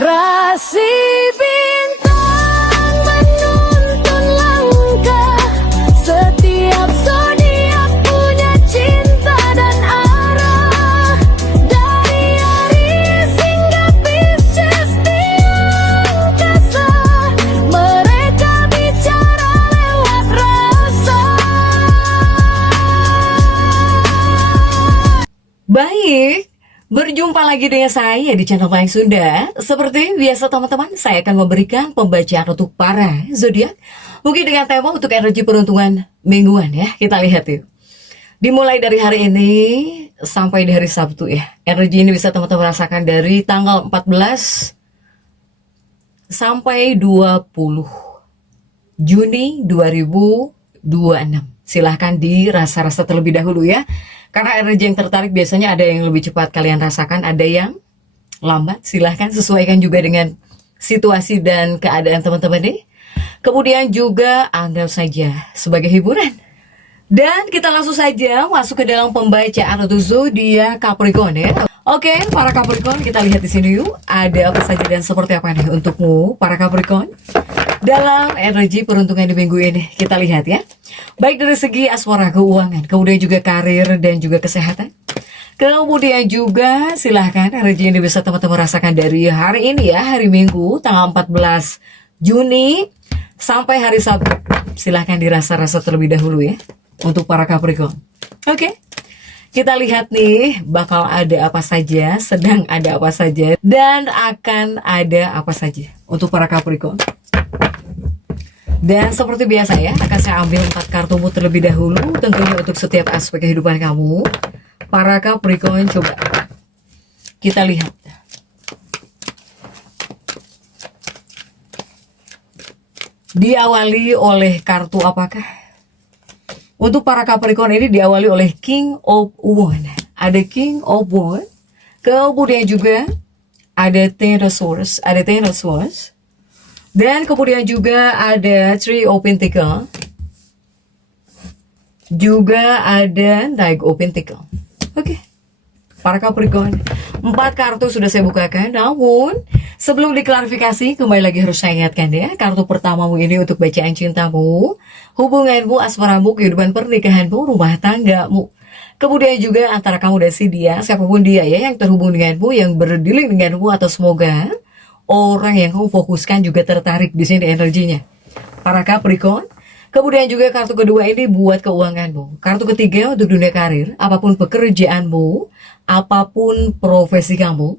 Rasi bintang menuntun langkah, setiap zodiak punya cinta dan arah. Dari Aries hingga Pisces di angkasa, mereka bicara lewat rasa. Baik, berjumpa lagi dengan saya di channel Mayang Sunda. Seperti biasa teman-teman, saya akan memberikan pembacaan untuk para zodiak. Mungkin dengan tema untuk energi peruntungan mingguan ya. Kita lihat yuk. Dimulai dari hari ini sampai di hari Sabtu ya. Energi ini bisa teman-teman rasakan dari tanggal 14 sampai 20 Juni 2026. Silahkan dirasa-rasa terlebih dahulu ya. Karena energi yang tertarik biasanya ada yang lebih cepat kalian rasakan, ada yang lambat. Silahkan sesuaikan juga dengan situasi dan keadaan teman-teman nih. Kemudian juga anggap saja sebagai hiburan. Dan kita langsung saja masuk ke dalam pembacaan untuk zodiak Capricorn ya. Oke, para Capricorn, kita lihat di sini yuk. Ada apa saja dan seperti apa nih untukmu, para Capricorn? Dalam energi peruntungan di minggu ini, kita lihat ya. Baik dari segi asmara, keuangan, kemudian juga karir dan juga kesehatan. Kemudian juga silahkan energi ini bisa teman-teman rasakan dari hari ini ya, hari Minggu, tanggal 14 Juni sampai hari Sabtu. Silahkan dirasa-rasa terlebih dahulu ya, untuk para Capricorn. Oke. Kita lihat nih, bakal ada apa saja, sedang ada apa saja, dan akan ada apa saja untuk para Capricorn. Dan seperti biasa ya, akan saya ambil 4 kartumu terlebih dahulu, tentunya untuk setiap aspek kehidupan kamu. Para Capricorn, coba kita lihat. Diawali oleh kartu apakah? Untuk para Capricorn ini diawali oleh King of Wands. Ada King of Wands. Kemudian juga ada Ten of Swords. Ada Ten of Swords. Dan kemudian juga ada Three of Pentacles. Juga ada Knight of Pentacles. Oke. Para Capricorn, 4 kartu sudah saya bukakan. Namun sebelum diklarifikasi, kembali lagi harus saya ingatkan ya, kartu pertamamu ini untuk bacaan cintamu, hubunganmu, asmaramu, kehidupan pernikahanmu, rumah tanggamu. Kemudian juga antara kamu dan si dia, siapapun dia ya yang terhubung denganmu, yang berdealing denganmu, atau semoga orang yang kamu fokuskan juga tertarik di sini energinya. Para Capricorn. Kemudian juga kartu kedua ini buat keuanganmu. Kartu ketiga untuk dunia karir, apapun pekerjaanmu, apapun profesi kamu.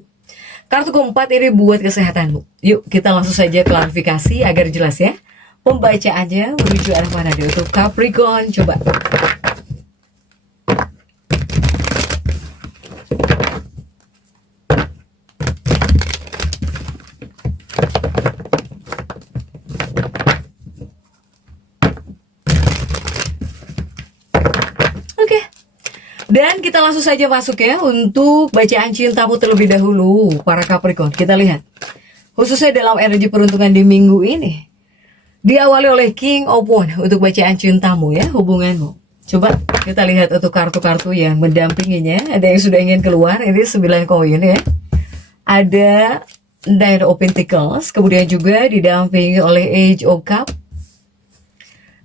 Kartu keempat ini buat kesehatanmu. Yuk kita langsung saja klarifikasi agar jelas ya. Pembacaannya menuju arah mana deh untuk Capricorn, coba. Dan kita langsung saja masuk ya untuk bacaan cintamu terlebih dahulu, para Capricorn. Kita lihat, khususnya dalam energi peruntungan di minggu ini, diawali oleh King of Wands untuk bacaan cintamu ya, hubunganmu. Coba kita lihat untuk kartu-kartu yang mendampinginya. Ada yang sudah ingin keluar, ini 9 koin ya. Ada Knight of Pentacles, kemudian juga didampingi oleh Age of Cup,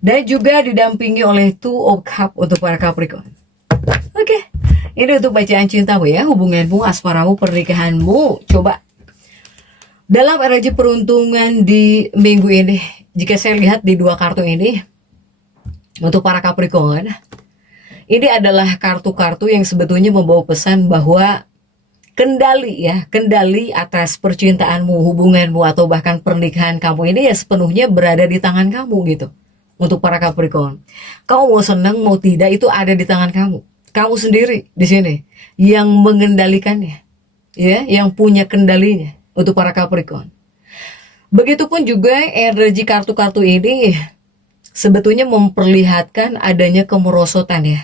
dan juga didampingi oleh Two of Cup untuk para Capricorn. Oke, ini untuk bacaan cintamu ya, hubunganmu, asmaramu, pernikahanmu. Coba dalam energi peruntungan di minggu ini, jika saya lihat di 2 kartu ini, untuk para Capricorn, ini adalah kartu-kartu yang sebetulnya membawa pesan bahwa kendali ya, kendali atas percintaanmu, hubunganmu, atau bahkan pernikahan kamu ini ya sepenuhnya berada di tangan kamu gitu. Untuk para Capricorn, kamu mau senang mau tidak itu ada di tangan kamu. Kamu sendiri di sini yang mengendalikannya, ya, yang punya kendalinya untuk para Capricorn. Begitupun juga energi kartu-kartu ini sebetulnya memperlihatkan adanya kemerosotan ya,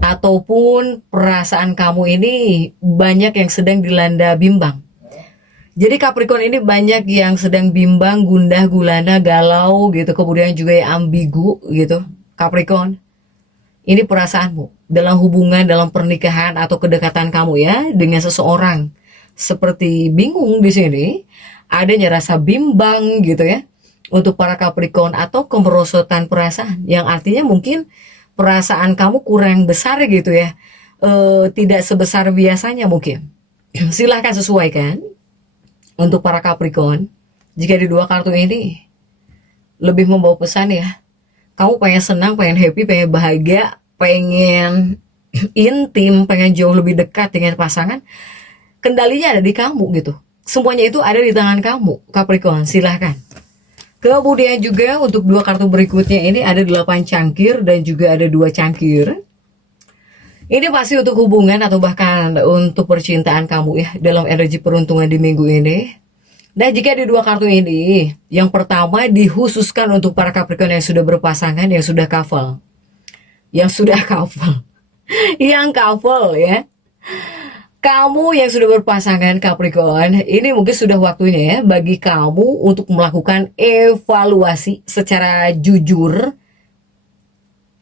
ataupun perasaan kamu ini banyak yang sedang dilanda bimbang. Jadi Capricorn ini banyak yang sedang bimbang, gundah, gulana, galau gitu, kemudian juga yang ambigu gitu. Capricorn, ini perasaanmu dalam hubungan, dalam pernikahan atau kedekatan kamu ya dengan seseorang. Seperti bingung di sini, adanya rasa bimbang gitu ya untuk para Capricorn, atau kemerosotan perasaan yang artinya mungkin perasaan kamu kurang besar gitu ya, tidak sebesar biasanya mungkin. Silahkan sesuaikan untuk para Capricorn. Jika di dua kartu ini lebih membawa pesan ya, kamu pengen senang, pengen happy, pengen bahagia, pengen intim, pengen jauh lebih dekat dengan pasangan, kendalinya ada di kamu gitu. Semuanya itu ada di tangan kamu, Capricorn. Silahkan. Kemudian juga untuk dua kartu berikutnya ini ada 8 cangkir dan juga ada 2 cangkir. Ini masih untuk hubungan atau bahkan untuk percintaan kamu ya, dalam energi peruntungan di minggu ini. Nah, jika di dua kartu ini, yang pertama dikhususkan untuk para Capricorn yang sudah berpasangan, yang sudah couple. Yang sudah couple. Yang couple ya. Kamu yang sudah berpasangan Capricorn, ini mungkin sudah waktunya ya bagi kamu untuk melakukan evaluasi secara jujur.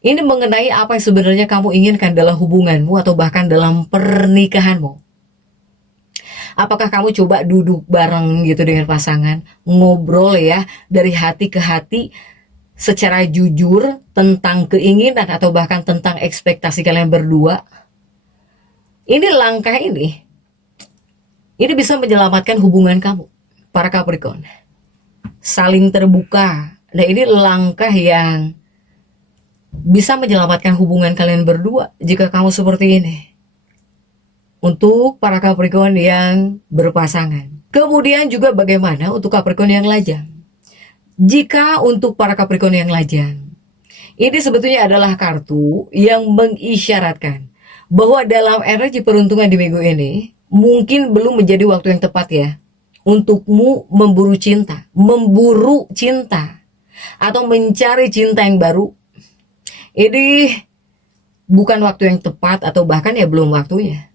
Ini mengenai apa yang sebenarnya kamu inginkan dalam hubunganmu atau bahkan dalam pernikahanmu. Apakah kamu coba duduk bareng gitu dengan pasangan, ngobrol ya dari hati ke hati secara jujur tentang keinginan atau bahkan tentang ekspektasi kalian berdua. Ini langkah ini bisa menyelamatkan hubungan kamu, para Capricorn. Saling terbuka. Nah, ini langkah yang bisa menyelamatkan hubungan kalian berdua jika kamu seperti ini. Untuk para Capricorn yang berpasangan. Kemudian juga bagaimana untuk Capricorn yang lajang? Jika untuk para Capricorn yang lajang, ini sebetulnya adalah kartu yang mengisyaratkan bahwa dalam energi peruntungan di minggu ini mungkin belum menjadi waktu yang tepat ya untukmu memburu cinta atau mencari cinta yang baru. Ini bukan waktu yang tepat atau bahkan ya belum waktunya.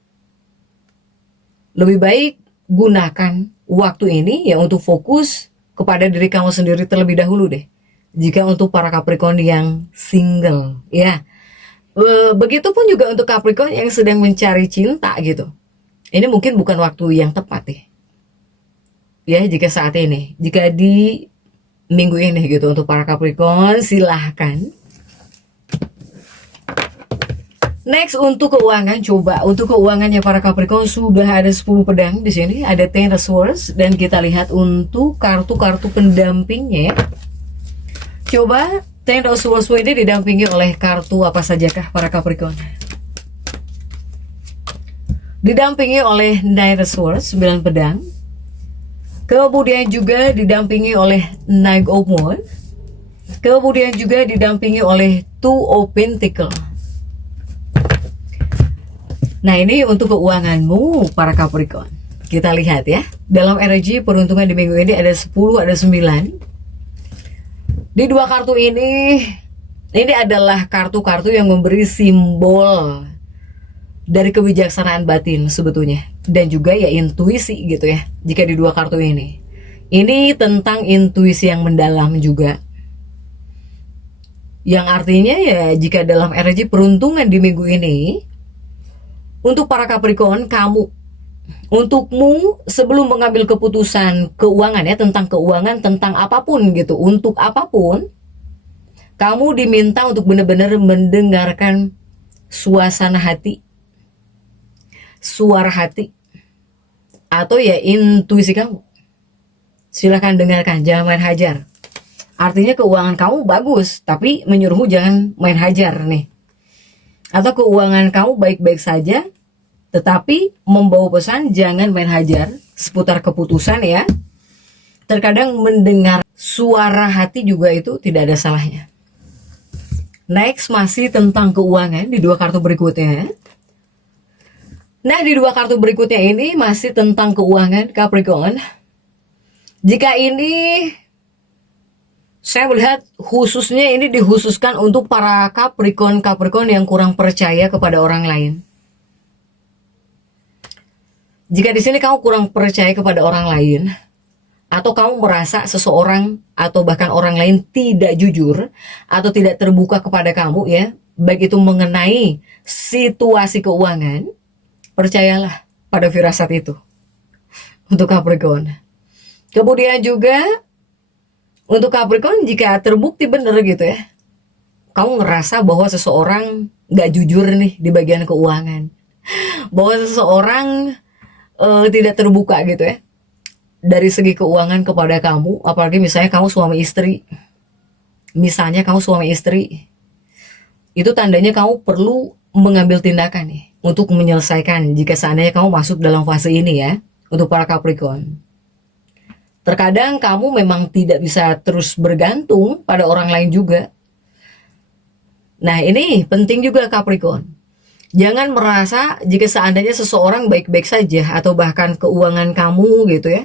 Lebih baik gunakan waktu ini ya untuk fokus kepada diri kamu sendiri terlebih dahulu deh. Jika untuk para Capricorn yang single ya. Begitupun juga untuk Capricorn yang sedang mencari cinta gitu. Ini mungkin bukan waktu yang tepat deh. Ya, jika saat ini, jika di minggu ini gitu untuk para Capricorn, silahkan. Next untuk keuangan, coba untuk keuangannya para Capricorn sudah ada 10 pedang di sini, ada Ten of Swords dan kita lihat untuk kartu-kartu pendampingnya. Coba Ten of Swords ini didampingi oleh kartu apa sajakah para Capricorn? Didampingi oleh Knight of Swords, 9 pedang. Kemudian juga didampingi oleh Knight of Wands. Kemudian juga didampingi oleh Two of Pentacles. Nah, ini untuk keuanganmu para Capricorn. Kita lihat ya. Dalam energi peruntungan di minggu ini ada 10, ada 9. Di dua kartu ini adalah kartu-kartu yang memberi simbol dari kebijaksanaan batin sebetulnya. Dan juga ya intuisi gitu ya. Jika di dua kartu ini tentang intuisi yang mendalam juga. Yang artinya ya jika dalam energi peruntungan di minggu ini, untuk para Capricorn, untukmu sebelum mengambil keputusan keuangan ya, tentang keuangan, tentang apapun gitu, untuk apapun, kamu diminta untuk benar-benar mendengarkan suasana hati, suara hati, atau ya intuisi kamu. Silakan dengarkan, jangan main hajar. Artinya keuangan kamu bagus, tapi menyuruhmu jangan main hajar nih. Atau keuangan kamu baik-baik saja, tetapi membawa pesan jangan main hajar seputar keputusan ya. Terkadang mendengar suara hati juga itu tidak ada salahnya. Next masih tentang keuangan di dua kartu berikutnya. Nah, di dua kartu berikutnya ini masih tentang keuangan Capricorn. Jika ini saya melihat khususnya ini dikhususkan untuk para Capricorn yang kurang percaya kepada orang lain. Jika di sini kamu kurang percaya kepada orang lain, atau kamu merasa seseorang atau bahkan orang lain tidak jujur atau tidak terbuka kepada kamu ya, baik itu mengenai situasi keuangan, percayalah pada firasat itu untuk Capricorn. Kemudian juga untuk Capricorn, jika terbukti benar gitu ya, kamu ngerasa bahwa seseorang gak jujur nih di bagian keuangan, bahwa seseorang tidak terbuka gitu ya dari segi keuangan kepada kamu, apalagi misalnya kamu suami istri. Misalnya kamu suami istri, itu tandanya kamu perlu mengambil tindakan nih untuk menyelesaikan jika seandainya kamu masuk dalam fase ini ya, untuk para Capricorn. Terkadang kamu memang tidak bisa terus bergantung pada orang lain juga. Nah ini penting juga Capricorn. Jangan merasa jika seandainya seseorang baik-baik saja atau bahkan keuangan kamu gitu ya,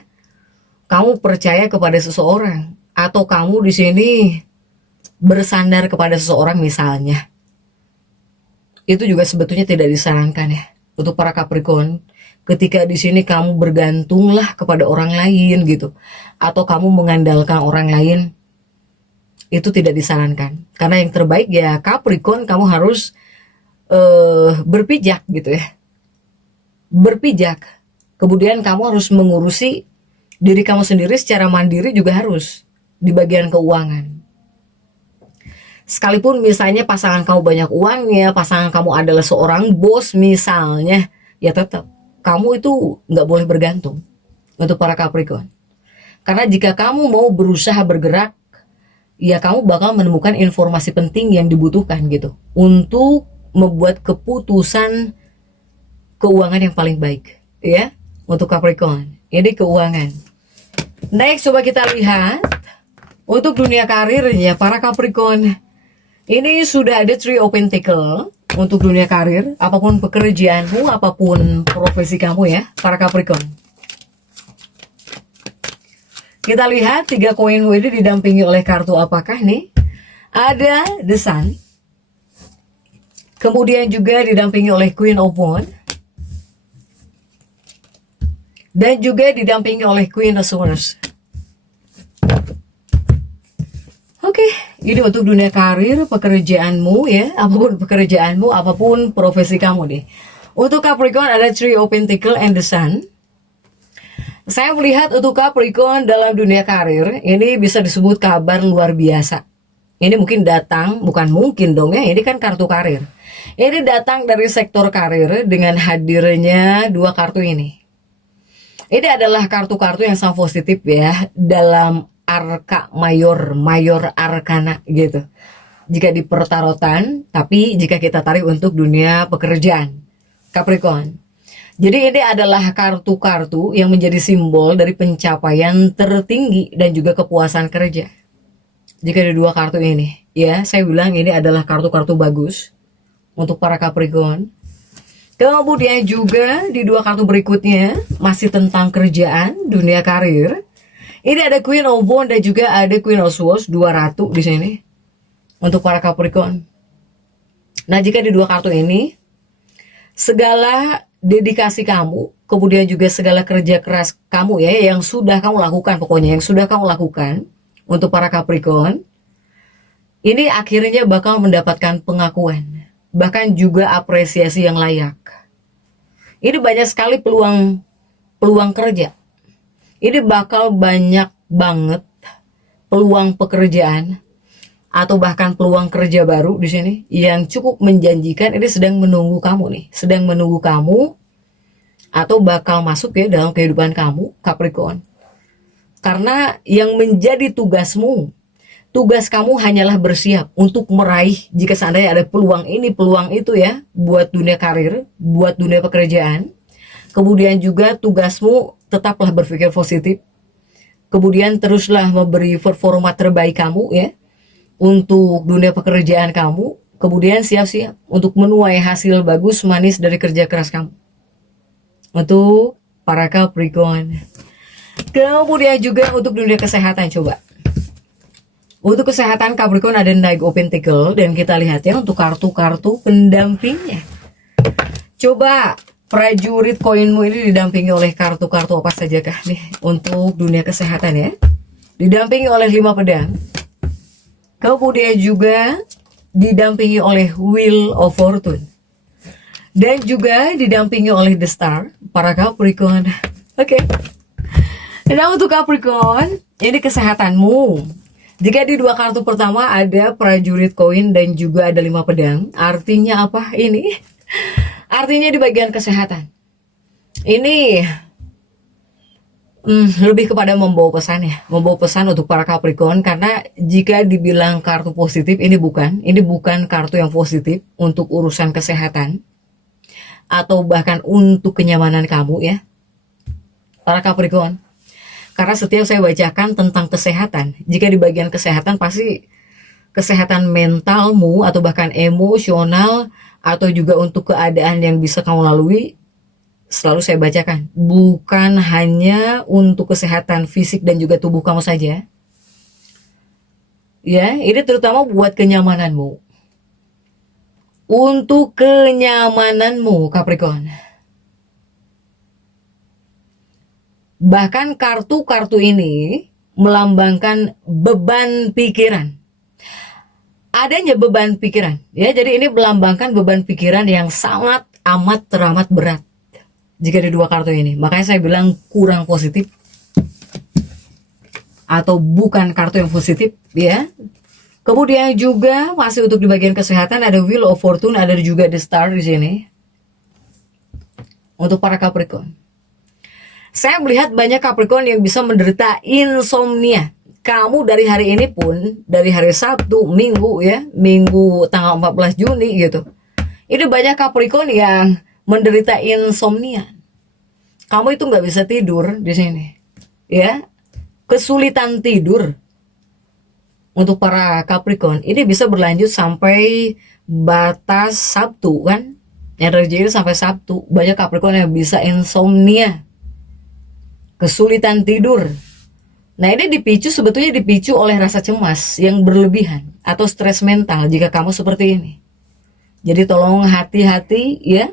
kamu percaya kepada seseorang atau kamu di sini bersandar kepada seseorang misalnya, itu juga sebetulnya tidak disarankan ya untuk para Capricorn. Ketika di sini kamu bergantunglah kepada orang lain gitu, atau kamu mengandalkan orang lain, itu tidak disarankan. Karena yang terbaik ya Capricorn, kamu harus berpijak gitu ya, berpijak. Kemudian kamu harus mengurusi diri kamu sendiri secara mandiri juga harus di bagian keuangan. Sekalipun misalnya pasangan kamu banyak uangnya, pasangan kamu adalah seorang bos misalnya, ya tetap kamu itu nggak boleh bergantung untuk para Capricorn. Karena jika kamu mau berusaha bergerak, ya kamu bakal menemukan informasi penting yang dibutuhkan gitu untuk membuat keputusan keuangan yang paling baik ya untuk Capricorn. Ini keuangan. Next, coba kita lihat untuk dunia karirnya para Capricorn. Ini sudah ada Three of Pentacles untuk dunia karir, apapun pekerjaanmu, apapun profesi kamu ya, para Capricorn. Kita lihat 3 koinmu ini didampingi oleh kartu apakah nih? Ada The Sun. Kemudian juga didampingi oleh Queen of Wands. Dan juga didampingi oleh Queen of Swords. Oke, ini untuk dunia karir, pekerjaanmu ya, apapun pekerjaanmu, apapun profesi kamu nih. Untuk Capricorn ada Three of Pentacles and the Sun. Saya melihat untuk Capricorn dalam dunia karir, ini bisa disebut kabar luar biasa. Ini mungkin datang, bukan mungkin dong ya, ini kan kartu karir. Ini datang dari sektor karir dengan hadirnya 2 kartu ini. Ini adalah kartu-kartu yang sangat positif ya dalam arka mayor arkana gitu. Jika di pertarotan, tapi jika kita tarik untuk dunia pekerjaan Capricorn. Jadi ini adalah kartu-kartu yang menjadi simbol dari pencapaian tertinggi dan juga kepuasan kerja. Jika ada 2 kartu ini, ya saya bilang ini adalah kartu-kartu bagus untuk para Capricorn. Kemudian juga di 2 kartu berikutnya masih tentang kerjaan, dunia karir. Ini ada Queen of Wands dan juga ada Queen of Swords, 2 ratu di sini untuk para Capricorn. Nah, jika di 2 kartu ini segala dedikasi kamu, kemudian juga segala kerja keras kamu ya yang sudah kamu lakukan, pokoknya yang sudah kamu lakukan untuk para Capricorn, ini akhirnya bakal mendapatkan pengakuan, bahkan juga apresiasi yang layak. Ini banyak sekali peluang kerja. Ini bakal banyak banget peluang pekerjaan atau bahkan peluang kerja baru di sini yang cukup menjanjikan. Ini sedang menunggu kamu nih, sedang menunggu kamu atau bakal masuk ya dalam kehidupan kamu Capricorn. Karena yang menjadi tugasmu, tugas kamu hanyalah bersiap untuk meraih jika seandainya ada peluang ini, peluang itu ya, buat dunia karir, buat dunia pekerjaan. Kemudian juga tugasmu tetaplah berpikir positif. Kemudian teruslah memberi performa terbaik kamu ya, untuk dunia pekerjaan kamu. Kemudian siap-siap untuk menuai hasil bagus manis dari kerja keras kamu. Untuk para Capricorn. Kemudian juga untuk dunia kesehatan coba. Untuk kesehatan Capricorn ada Knight of Pentacles dan kita lihat ya untuk kartu-kartu pendampingnya. Coba prajurit koinmu ini didampingi oleh kartu-kartu apa saja kah nih untuk dunia kesehatan ya? Didampingi oleh 5 pedang. Kemudian juga didampingi oleh Wheel of Fortune. Dan juga didampingi oleh The Star, para Capricorn. Oke. Nah, untuk Capricorn, ini kesehatanmu. Jika di dua kartu pertama ada prajurit koin dan juga ada 5 pedang, artinya apa ini? Artinya di bagian kesehatan. Ini lebih kepada membawa pesan ya, membawa pesan untuk para Capricorn, karena jika dibilang kartu positif, ini bukan kartu yang positif untuk urusan kesehatan atau bahkan untuk kenyamanan kamu ya, para Capricorn. Karena setiap saya bacakan tentang kesehatan, jika di bagian kesehatan pasti kesehatan mentalmu atau bahkan emosional atau juga untuk keadaan yang bisa kamu lalui, selalu saya bacakan. Bukan hanya untuk kesehatan fisik dan juga tubuh kamu saja. Ya, ini terutama buat kenyamananmu. Untuk kenyamananmu, Capricorn. Bahkan kartu-kartu ini melambangkan beban pikiran. Adanya beban pikiran, ya. Jadi ini melambangkan beban pikiran yang sangat amat teramat berat. Jika ada dua kartu ini, makanya saya bilang kurang positif atau bukan kartu yang positif, ya. Kemudian juga masih untuk di bagian kesehatan ada Wheel of Fortune, ada juga The Star di sini. Untuk para Capricorn. Saya melihat banyak Capricorn yang bisa menderita insomnia. Kamu dari hari ini pun, dari hari Sabtu, Minggu ya, Minggu tanggal 14 Juni gitu. Ini banyak Capricorn yang menderita insomnia. Kamu itu nggak bisa tidur di sini, ya. Kesulitan tidur untuk para Capricorn ini bisa berlanjut sampai batas Sabtu kan. Yang terjadi sampai Sabtu, banyak Capricorn yang bisa insomnia. Kesulitan tidur. Nah, ini sebetulnya dipicu oleh rasa cemas yang berlebihan atau stres mental jika kamu seperti ini. Jadi tolong hati-hati ya.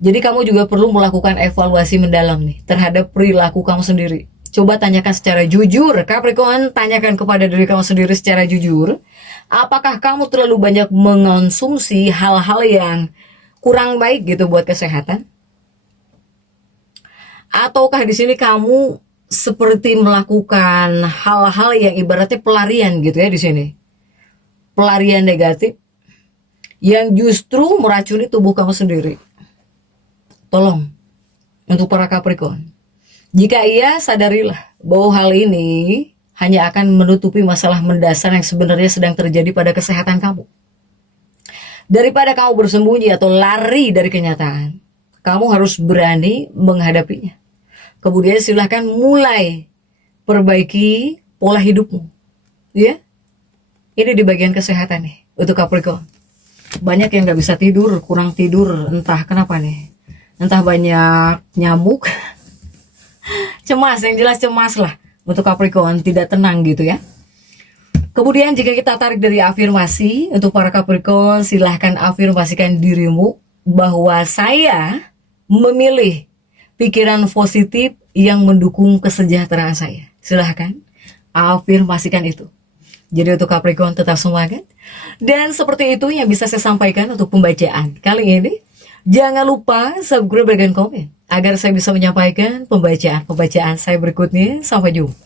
Jadi kamu juga perlu melakukan evaluasi mendalam nih terhadap perilaku kamu sendiri. Coba tanyakan secara jujur, Capricorn, tanyakan kepada diri kamu sendiri secara jujur, apakah kamu terlalu banyak mengonsumsi hal-hal yang kurang baik gitu buat kesehatan? Ataukah di sini kamu seperti melakukan hal-hal yang ibaratnya pelarian gitu ya di sini. Pelarian negatif yang justru meracuni tubuh kamu sendiri. Tolong untuk para Capricorn. Jika iya, sadarilah bahwa hal ini hanya akan menutupi masalah mendasar yang sebenarnya sedang terjadi pada kesehatan kamu. Daripada kamu bersembunyi atau lari dari kenyataan, kamu harus berani menghadapinya. Kemudian silahkan mulai perbaiki pola hidupmu. Ya, ini di bagian kesehatan nih untuk Capricorn. Banyak yang gak bisa tidur, kurang tidur, entah kenapa nih. Entah banyak nyamuk, cemas, yang jelas cemas lah untuk Capricorn, tidak tenang gitu ya. Kemudian jika kita tarik dari afirmasi untuk para Capricorn, silahkan afirmasikan dirimu bahwa saya memilih pikiran positif yang mendukung kesejahteraan saya. Silahkan afirmasikan itu. Jadi untuk Capricorn tetap semangat. Dan seperti itu yang bisa saya sampaikan untuk pembacaan kali ini. Jangan lupa subscribe dan komen agar saya bisa menyampaikan pembacaan saya berikutnya. Sampai jumpa.